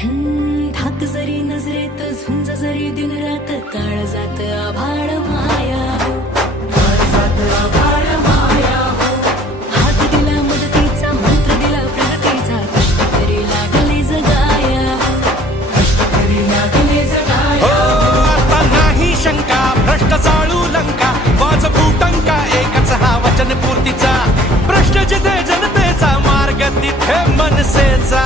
थाक जरी नजरेत झुंज जरी दिन रात काळ जात आभाळ माया हो, काळ जात आभाळ माया हो. हात दिला मदतीचा मंत्र दिला प्रगतीचा कष्ट करी लागले जगाया हो, कष्ट करी लागले जगाया हो. आता नाही शंका भ्रष्ट चाळू लंका वाज फुटंका एकच हा वचन पूर्तीचा प्रश्न जिथे जनतेचा मार्ग तिथे मनसेचा